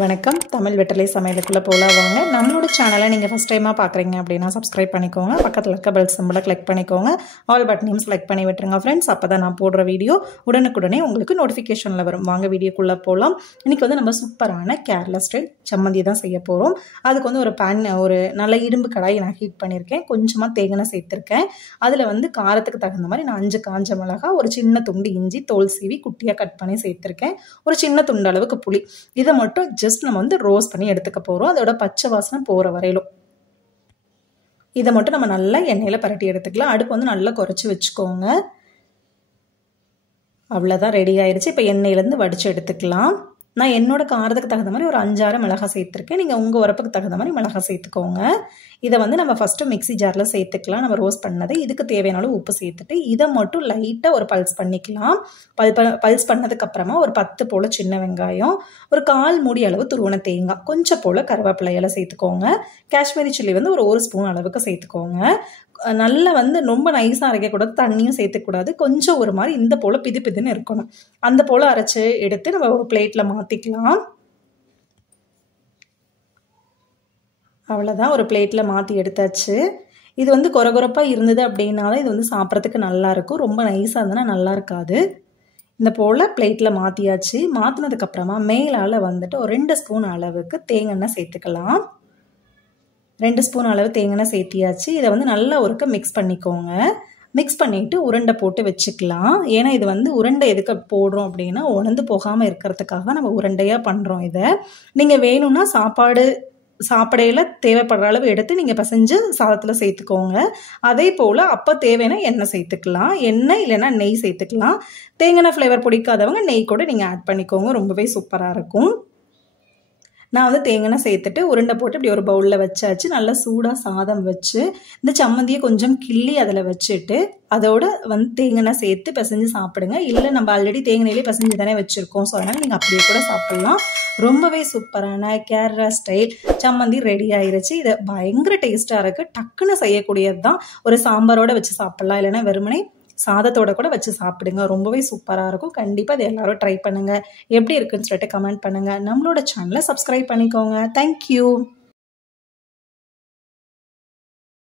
வணக்கம் தமிழ் வெட்டலை சமையலுக்குள்ள போலாம் வாங்க. நம்மளோட சேனலை நீங்கள் ஃபஸ்ட் டைமாக பார்க்குறீங்க அப்படின்னா சப்ஸ்கிரைப் பண்ணிக்கோங்க. பக்கத்தில் இருக்க பெல் சிம்பிளை கிளிக் பண்ணிக்கோங்க. ஆல் பட்டனையும் செலக்ட் பண்ணி விட்டுருங்க ஃப்ரெண்ட்ஸ். அப்போ தான் நான் போடுற வீடியோ உடனுக்குடனே உங்களுக்கு நோட்டிஃபிகேஷனில் வரும். வாங்க வீடியோக்குள்ளே போகலாம். இன்றைக்கி நம்ம சூப்பரான கேரளா ஸ்டைல் சம்மந்தி தான் செய்ய போகிறோம். அதுக்கு ஒரு நல்ல இரும்பு கடாயை நான் ஹீட் பண்ணியிருக்கேன். கொஞ்சமாக தேங்காய் சேர்த்துருக்கேன். அதில் காரத்துக்கு தகுந்த மாதிரி நான் 5 காஞ்ச மிளகாய், ஒரு சின்ன துண்டு இஞ்சி தோல் சீவி குட்டியாக கட் பண்ணி சேர்த்துருக்கேன். ஒரு சின்ன துண்டு அளவுக்கு புளி. இதை மட்டும் ஜஸ்ட் நம்ம ரோஸ்ட் பண்ணி எடுத்துக்க போகிறோம். அதோட பச்சை வாசனை போகிற வரையிலும் இதை மட்டும் நம்ம நல்லா எண்ணெயில் பரட்டி எடுத்துக்கலாம். அடுப்பு நல்லா குறைச்சி வச்சுக்கோங்க. அவ்வளோதான், ரெடி ஆயிடுச்சு. இப்போ எண்ணெயிலேருந்து வடித்து எடுத்துக்கலாம். நான் என்னோட காரத்துக்கு தகுந்த மாதிரி ஒரு 5-6 மிளகாய் சேர்த்துருக்கேன். நீங்கள் உங்கள் உரப்புக்கு தகுந்த மாதிரி மிளகாய் சேர்த்துக்கோங்க. இதை நம்ம ஃபஸ்ட்டு மிக்ஸி ஜாரில் சேர்த்துக்கலாம். நம்ம ரோஸ்ட் பண்ணது இதுக்கு தேவையான உப்பு சேர்த்துட்டு இதை மட்டும் லைட்டாக ஒரு பல்ஸ் பண்ணிக்கலாம். பல்ஸ் பண்ணதுக்கப்புறமா ஒரு 10 போல் சின்ன வெங்காயம், ஒரு 1/4 மூடி அளவு துருவன தேங்காய், கொஞ்சம் போல் கருவேப்பிலை இலை சேர்த்துக்கோங்க. காஷ்மீரி சில்லி ஒரு ஸ்பூன் அளவுக்கு சேர்த்துக்கோங்க. நல்லா ரொம்ப நைஸாக அரைக்கக்கூடாது, தண்ணியும் சேர்த்துக்கூடாது. கொஞ்சம் ஒரு மாதிரி இந்த போல் பிது பிதுன்னு இருக்கணும். அந்த போல் அரைச்சி எடுத்து நம்ம ஒரு பிளேட்டில் மாற்றிக்கலாம். அவ்வளோதான், ஒரு பிளேட்டில் மாற்றி எடுத்தாச்சு. இது கொரகொரப்பாக இருந்தது அப்படின்னாலும் இது சாப்பிட்றதுக்கு நல்லாயிருக்கும். ரொம்ப நைஸாக இருந்ததுன்னா நல்லா இருக்காது. இந்த போல் பிளேட்டில் மாற்றியாச்சு. மாற்றினதுக்கப்புறமா மேலால் ஒரு 2 ஸ்பூன் அளவுக்கு தேங்காய் சேர்த்துக்கலாம். 2 ஸ்பூன் அளவு தேங்காய் சேர்த்தியாச்சு. இதை நல்லா ஒருக்க மிக்ஸ் பண்ணிக்கோங்க. மிக்ஸ் பண்ணிவிட்டு உருண்டை போட்டு வச்சுக்கலாம். ஏன்னா இது உருண்டை எதுக்கு போடுறோம் அப்படின்னா உணர்ந்து போகாமல் இருக்கிறதுக்காக நம்ம உருண்டையாக பண்ணுறோம். இதை நீங்கள் வேணும்னா சாப்பாடையில் தேவைப்படுற அளவு எடுத்து நீங்கள் பிசைஞ்சு சாதத்தில் சேர்த்துக்கோங்க. அதே போல் அப்போ தேவைன்னா எண்ணெய் சேர்த்துக்கலாம். எண்ணெய் இல்லைன்னா நெய் சேர்த்துக்கலாம். தேங்காய் ஃப்ளேவர் பிடிக்காதவங்க நெய் கூட நீங்கள் ஆட் பண்ணிக்கோங்க. ரொம்பவே சூப்பராக இருக்கும். நான் தேங்காய் சேர்த்துட்டு உருண்டை போட்டு இப்படி ஒரு பவுலில் வச்சாச்சு. நல்லா சூடாக சாதம் வச்சு இந்த சம்மந்தியை கொஞ்சம் கிள்ளி அதில் வச்சுட்டு அதோட தேங்காய் சேர்த்து பிசைஞ்சு சாப்பிடுங்க. இல்லை நம்ம ஆல்ரெடி தேங்காயிலே பிசைஞ்சு தானே வச்சுருக்கோம். ஸோ அதனால் நீங்கள் அப்படியே கூட சாப்பிட்லாம். ரொம்பவே சூப்பரான கேரளா ஸ்டைல் சம்மந்தி ரெடி ஆயிருச்சு. இது பயங்கர டேஸ்ட்டாக இருக்குது. டக்குன்னு செய்யக்கூடியது தான். ஒரு சாம்பாரோடு வச்சு சாப்பிட்லாம், இல்லைன்னா வெறுமனே சாதத்தோட கூட வச்சு சாப்பிடுங்க. ரொம்பவே சூப்பராக இருக்கும். கண்டிப்பாக அதை எல்லாரும் ட்ரை பண்ணுங்கள். எப்படி இருக்குன்னு சொல்லிட்டு கமெண்ட் பண்ணுங்கள். நம்மளோட சேனலை சப்ஸ்கிரைப் பண்ணிக்கோங்க. தேங்க்யூ.